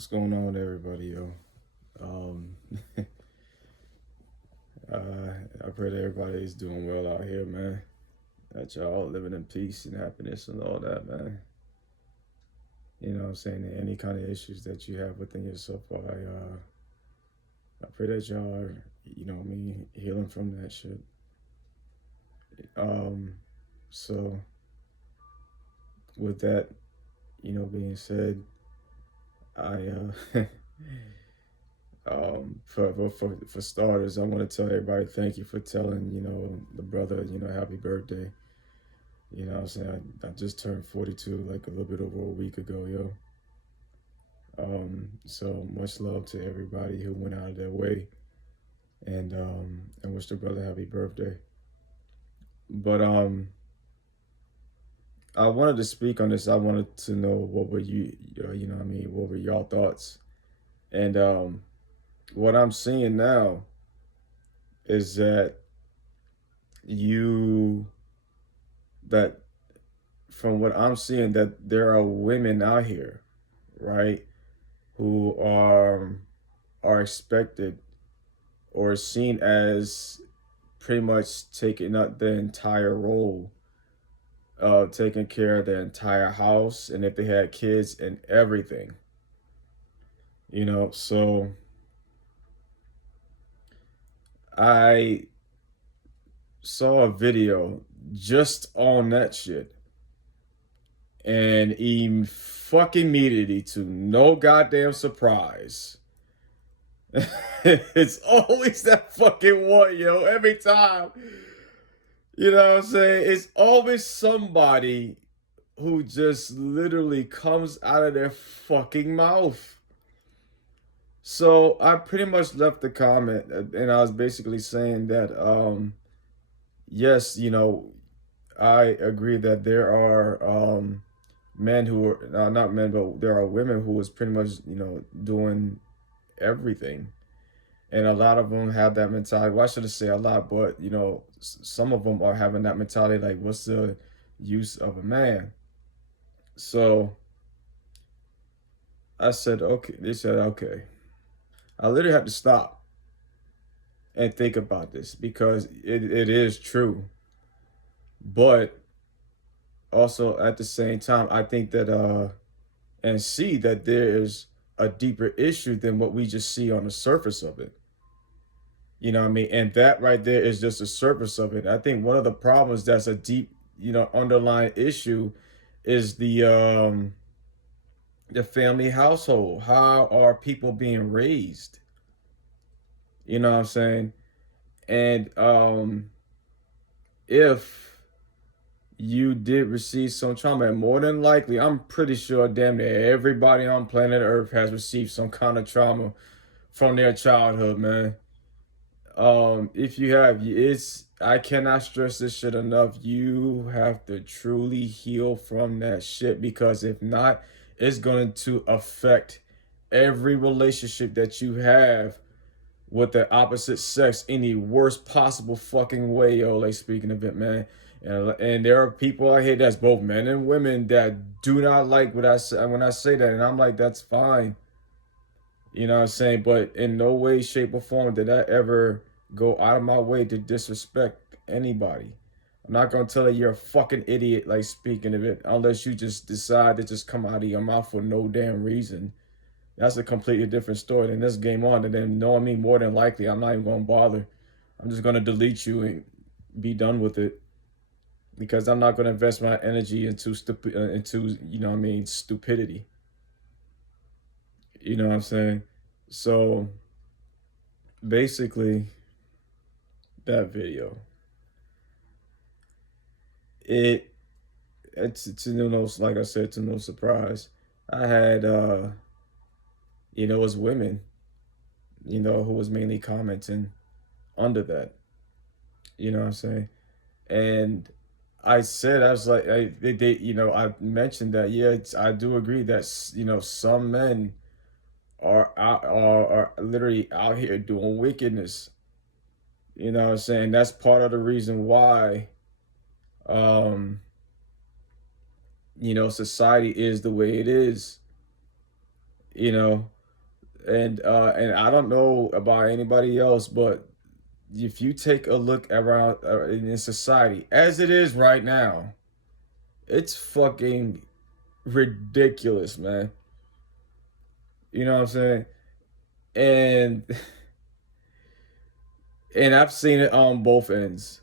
What's going on, everybody, yo? Um, I pray that everybody is doing well out here, man. That y'all living in peace and happiness and all that, man. You know what I'm saying? Any kind of issues that you have within yourself, I pray that y'all are, healing from that shit. Um, so with that, being said, I for starters, I want to tell everybody thank you for telling the brother happy birthday. You know what I'm saying? I just turned 42 like a little bit over a week ago, yo. So much love to everybody who went out of their way and wish the brother happy birthday. But I wanted to speak on this. I wanted to know what were what were y'all thoughts? And what I'm seeing now is you that from what I'm seeing that there are women out here, right, who are expected or seen as pretty much taking up the entire role of taking care of the entire house and if they had kids and everything. So I saw a video just on that shit and fucking immediately, to no goddamn surprise, it's always that fucking one, yo. Every time, you know what I'm saying? It's always somebody who just literally comes out of their fucking mouth. So I pretty much left the comment and I was basically saying that yes, I agree that there are men who are not men, but there are women who is pretty much, doing everything. And a lot of them have that mentality. Well, I shouldn't say a lot, but some of them are having that mentality like, what's the use of a man? So I said, okay. They said, okay. I literally had to stop and think about this because it is true. But also at the same time, I think that and see that there is a deeper issue than what we just see on the surface of it. You know what I mean? And that right there is just the surface of it. I think one of the problems that's a deep, underlying issue is the family household. How are people being raised? You know what I'm saying? And if you did receive some trauma, and more than likely, I'm pretty sure damn near everybody on planet Earth has received some kind of trauma from their childhood, man. If you have, it's I cannot stress this shit enough. You have to truly heal from that shit because if not, it's going to affect every relationship that you have with the opposite sex any worst possible fucking way, yo. Like speaking of it, man. And there are people out here that's both men and women that do not like what I say when I say that, and I'm like, that's fine. You know what I'm saying? But in no way, shape, or form did I ever go out of my way to disrespect anybody. I'm not gonna tell you you're a fucking idiot, like speaking of it, unless you just decide to just come out of your mouth for no damn reason. That's a completely different story. Then this game on, and then knowing me more than likely, I'm not even gonna bother. I'm just gonna delete you and be done with it because I'm not gonna invest my energy into into stupidity. You know what I'm saying? So basically, that video, it it's to no, like I said, to no surprise. I had it was women, who was mainly commenting under that. You know what I'm saying? And I said, I was like, I mentioned that, yeah, I do agree that, some men are literally out here doing wickedness. You know what I'm saying? That's part of the reason why, um, society is the way it is. you know, and I don't know about anybody else, but if you take a look around in society as it is right now, it's fucking ridiculous, man. You know what I'm saying? And and I've seen it on both ends.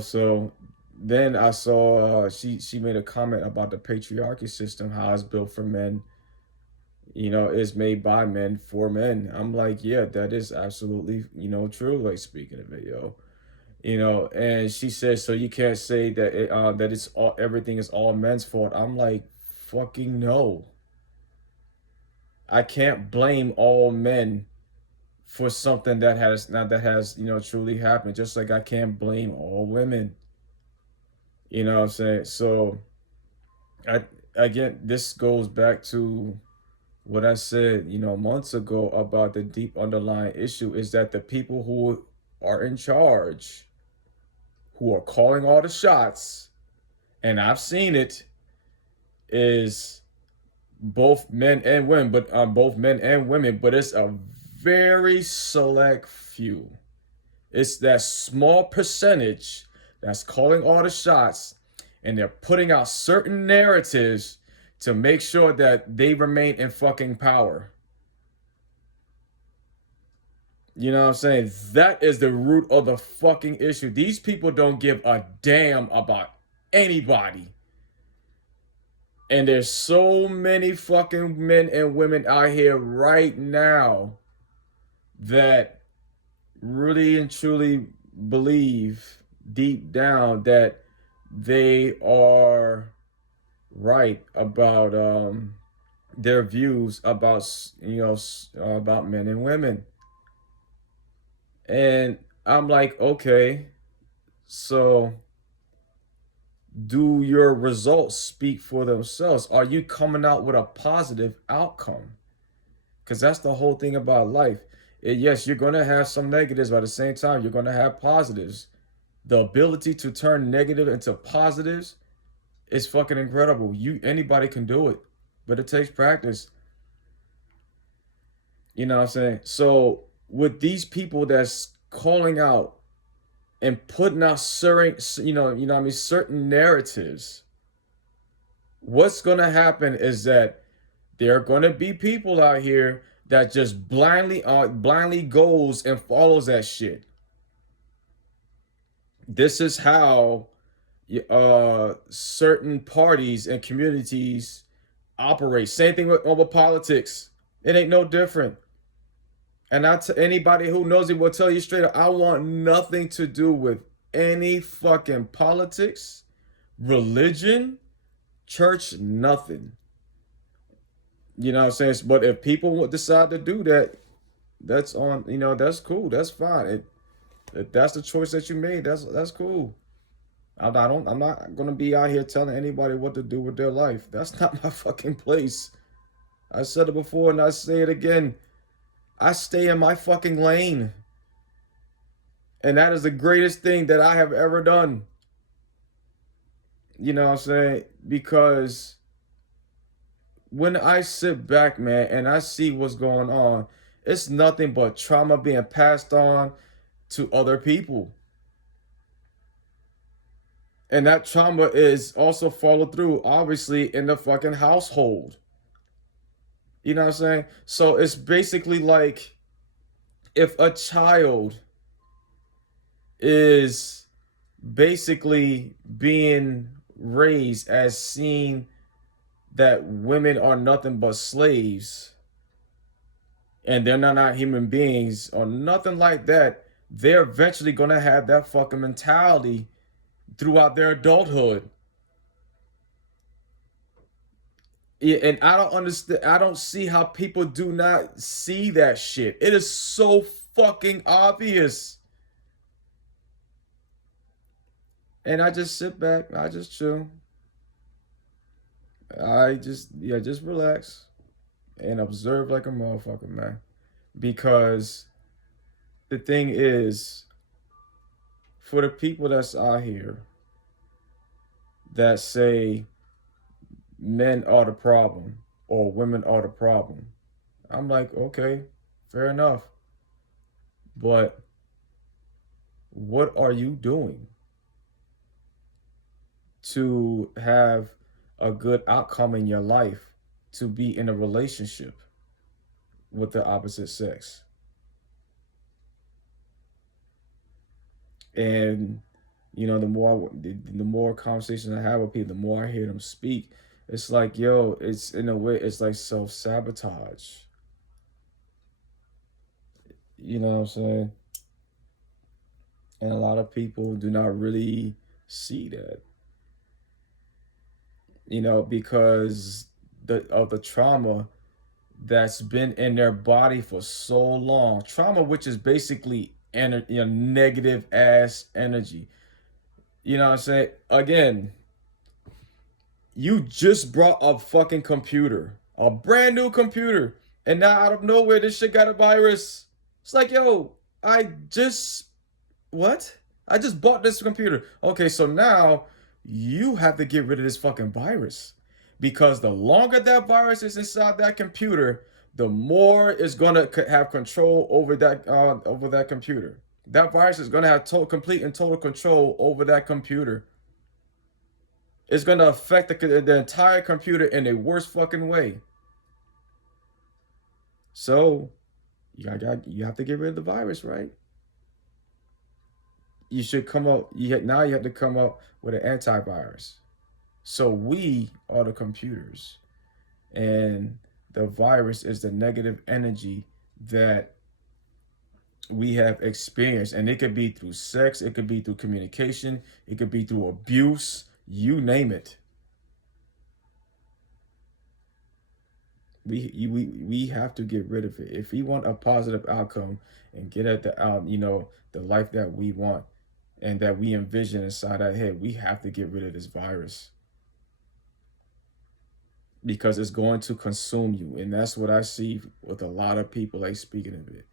So then I saw she made a comment about the patriarchy system, how it's built for men, is made by men for men. I'm like, yeah, that is absolutely, true. Like, speaking of it, and she says, so you can't say that that it's all everything is all men's fault. I'm like, fucking no. I can't blame all men for something that has not that has truly happened. Just like I can't blame all women. You know what I'm saying? So I again, this goes back to what I said, months ago about the deep underlying issue is that the people who are in charge, who are calling all the shots, and I've seen it, is both men and women, but it's a very select few. It's that small percentage that's calling all the shots, and they're putting out certain narratives to make sure that they remain in fucking power. You know what I'm saying? That is the root of the fucking issue. These people don't give a damn about anybody. And there's so many fucking men and women out here right now that really and truly believe deep down that they are right about their views about about men and women. And I'm like, okay, so do your results speak for themselves? Are you coming out with a positive outcome? Because that's the whole thing about life. Yes, you're going to have some negatives, but at the same time, you're going to have positives. The ability to turn negative into positives is fucking incredible. Anybody can do it, but it takes practice. You know what I'm saying? So with these people that's calling out and putting out certain, what I mean, certain narratives, what's gonna happen is that there are gonna be people out here that just blindly goes and follows that shit. This is how certain parties and communities operate. Same thing with politics. It ain't no different. And anybody who knows it will tell you straight up, I want nothing to do with any fucking politics, religion, church, nothing. You know what I'm saying? But if people would decide to do that, that's on, that's cool. That's fine. If that's the choice that you made, that's cool. I'm not gonna be out here telling anybody what to do with their life. That's not my fucking place. I said it before and I say it again. I stay in my fucking lane. And that is the greatest thing that I have ever done. You know what I'm saying? Because when I sit back, man, and I see what's going on, it's nothing but trauma being passed on to other people. And that trauma is also followed through, obviously, in the fucking household. You know what I'm saying? So it's basically like if a child is basically being raised as seeing that women are nothing but slaves and they're not human beings or nothing like that, they're eventually gonna have that fucking mentality throughout their adulthood. Yeah, and I don't understand. I don't see how people do not see that shit. It is so fucking obvious. And I just sit back, I just chill. Just relax and observe like a motherfucker, man. Because the thing is, for the people that's out here that say men are the problem, or women are the problem. I'm like, okay, fair enough. But what are you doing to have a good outcome in your life to be in a relationship with the opposite sex? And the more conversations I have with people, the more I hear them speak. It's like, yo, it's in a way, it's like self-sabotage. You know what I'm saying? And a lot of people do not really see that, because of the trauma that's been in their body for so long. Trauma, which is basically negative ass energy. You know what I'm saying? Again, you just brought a fucking computer, a brand new computer, and now out of nowhere, this shit got a virus. It's like, yo, I just what? I just bought this computer. Okay, so now you have to get rid of this fucking virus. Because the longer that virus is inside that computer, the more it's gonna have control over that computer. That virus is gonna have complete and total control over that computer. It's gonna affect the entire computer in a worse fucking way. So you have to get rid of the virus, right? You should come up. Now you have to come up with an antivirus. So we are the computers, and the virus is the negative energy that we have experienced, and it could be through sex, it could be through communication, it could be through abuse, you name it. We have to get rid of it if we want a positive outcome and get at the life that we want and that we envision inside our head. We have to get rid of this virus because it's going to consume you. And that's what I see with a lot of people, like, speaking of it.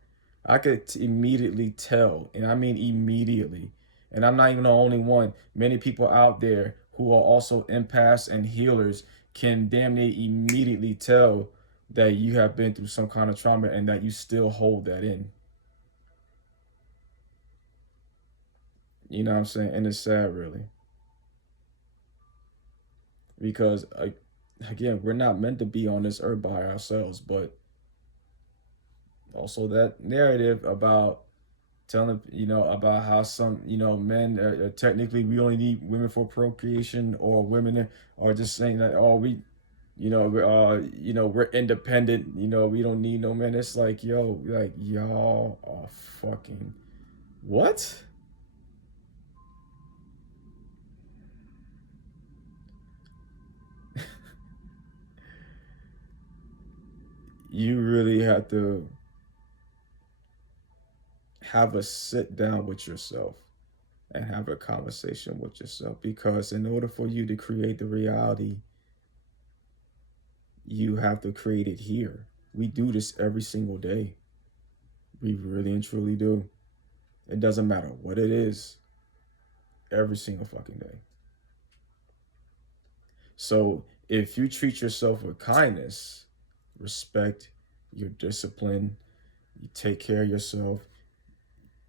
I could immediately tell, and I mean immediately. And I'm not even the only one. Many people out there who are also empaths and healers can damn near immediately tell that you have been through some kind of trauma and that you still hold that in. You know what I'm saying? And it's sad, really. Because, again, we're not meant to be on this earth by ourselves, but also that narrative about telling about how some men technically we only need women for procreation, or women are just saying that, oh, we're independent, we don't need no men. It's like, yo, like, y'all are fucking what? You really have to have a sit down with yourself and have a conversation with yourself, because in order for you to create the reality, you have to create it here. We do this every single day. We really and truly do. It doesn't matter what it is, every single fucking day. So if you treat yourself with kindness, respect, your discipline, you take care of yourself,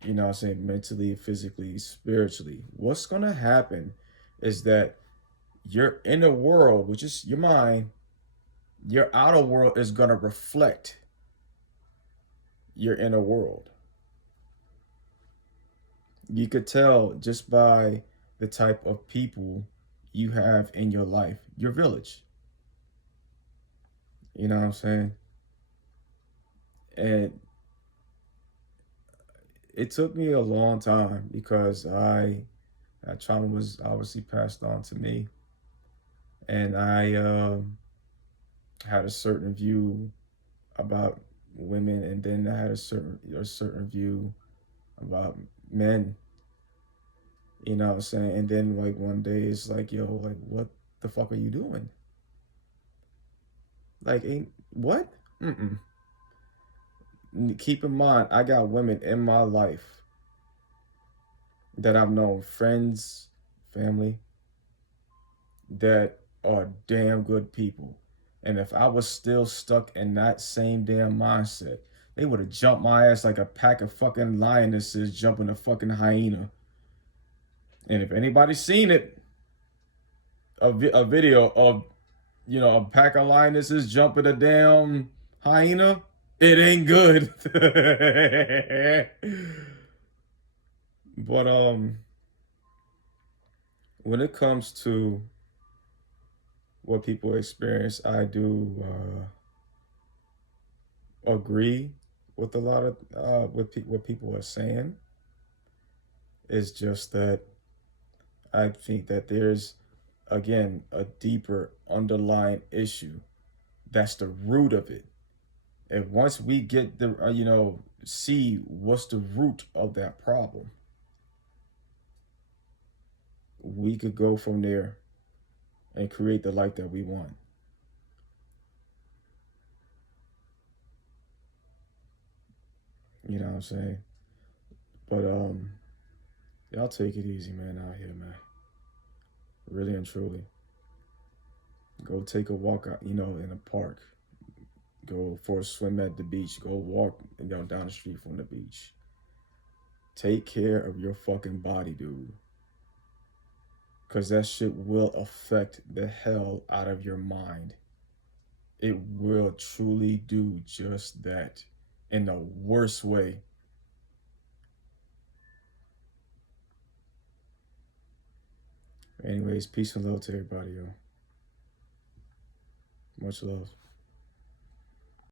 I'm saying, mentally, physically, spiritually, what's going to happen is that your inner world, which is your mind, your outer world is going to reflect your inner world. You could tell just by the type of people you have in your life, your village. You know what I'm saying? And it took me a long time because that trauma was obviously passed on to me, and I had a certain view about women, and then I had a certain view about men. You know what I'm saying? And then, like, one day it's like, yo, like, what the fuck are you doing? Like, ain't what? Mm-mm. Keep in mind, I got women in my life that I've known, friends, family, that are damn good people. And if I was still stuck in that same damn mindset, they would have jumped my ass like a pack of fucking lionesses jumping a fucking hyena. And if anybody's seen it, a video of, a pack of lionesses jumping a damn hyena, it ain't good. But when it comes to what people experience, I do agree with a lot of what people are saying. It's just that I think that there's, again, a deeper underlying issue. That's the root of it. And once we get the, see what's the root of that problem, we could go from there and create the life that we want. You know what I'm saying? But y'all take it easy, man, out here, man. Really and truly. Go take a walk out, in a park. Go for a swim at the beach. Go walk, down the street from the beach. Take care of your fucking body, dude. Because that shit will affect the hell out of your mind. It will truly do just that in the worst way. Anyways, peace and love to everybody, yo. Much love.